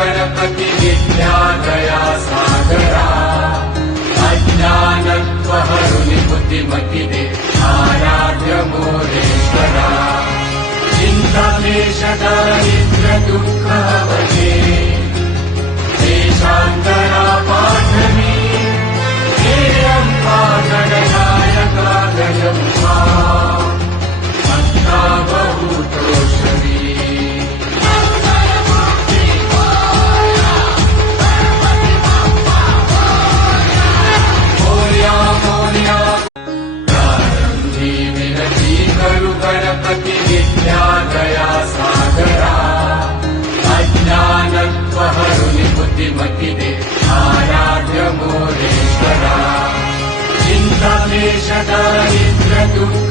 गणपति विद्यादया सागरा अज्ञानत्वहरुनि बुद्धिमतिदे आराध्य मोरेश्वरा चिन्ताक्लेश दारिद्र्य दुःखहवने देशान्तरा पाठवी हेयम्बा गणनायका गजमुखा भक्ता बहुतोषवी गणपति विद्यादया सागरा अज्ञानत्वहरुनि बुद्धिमतिदे आराध्य मोरेश्वरा चिन्ताक्लेश दारिद्र्य दुःख